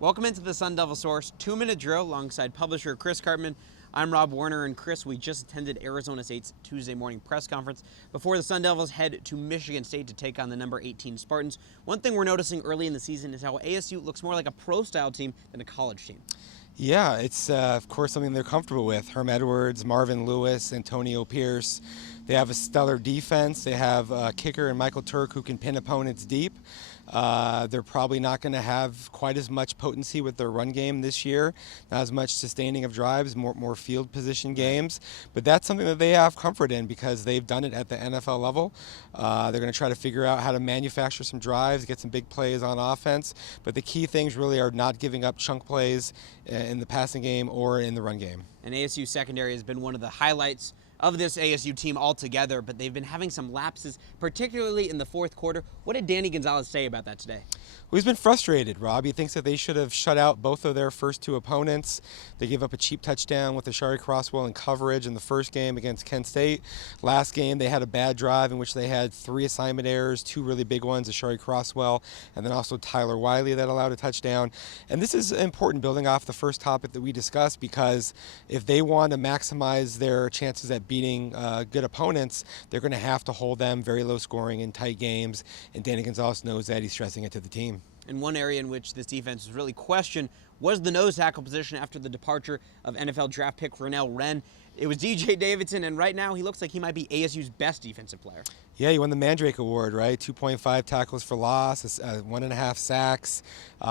Welcome into the Sun Devil Source 2-minute drill alongside publisher Chris Cartman. I'm Rob Warner, and Chris, we just attended Arizona State's Tuesday morning press conference before the Sun Devils head to Michigan State to take on the number 18 Spartans. One thing we're noticing early in the season is how ASU looks more like a pro-style team than a college team. Yeah, it's of course something they're comfortable with. Herm Edwards, Marvin Lewis, Antonio Pierce. They have a stellar defense. They have a kicker and Michael Turk who can pin opponents deep. They're probably not going to have quite as much potency with their run game this year, not as much sustaining of drives, more field position games. But that's something that they have comfort in because they've done it at the NFL level. They're going to try to figure out how to manufacture some drives, get some big plays on offense. But the key things really are not giving up chunk plays in the passing game or in the run game. And ASU secondary has been one of the highlights of this ASU team altogether, but they've been having some lapses, particularly in the fourth quarter. What did Danny Gonzalez say about that today? Well, he's been frustrated, Rob. He thinks that they should have shut out both of their first two opponents. They gave up a cheap touchdown with Ashari Crosswell in coverage in the first game against Kent State. Last game, they had a bad drive in which they had 3 assignment errors, 2 really big ones, Ashari Crosswell, and then also Tyler Wiley that allowed a touchdown. And this is important, building off the first topic that we discussed, because if they want to maximize their chances at beating good opponents, they're going to have to hold them very low scoring in tight games, and Danny Gonzalez knows that. He's stressing it to the team. And one area in which this defense was really questioned was the nose tackle position after the departure of NFL draft pick Ronell Wren. It was DJ Davidson, and right now he looks like he might be ASU's best defensive player. Yeah, he won the Mandrake Award, right? 2.5 tackles for loss, 1.5 sacks.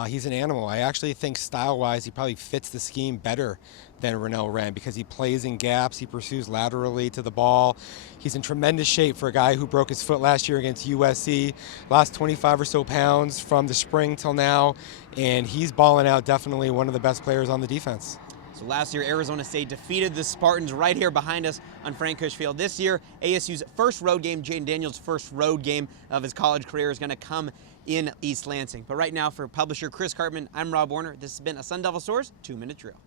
He's an animal. I actually think style-wise he probably fits the scheme better than Ronell Wren because he plays in gaps, he pursues laterally to the ball. He's in tremendous shape for a guy who broke his foot last year against USC, lost 25 or so pounds from the spring till now, and he's balling out, definitely one of the best players on the defense. So last year, Arizona State defeated the Spartans right here behind us on Frank Kush Field. This year, ASU's first road game, Jaden Daniels' first road game of his college career, is going to come in East Lansing. But right now, for publisher Chris Cartman, I'm Rob Warner. This has been a Sun Devil Source 2-minute drill.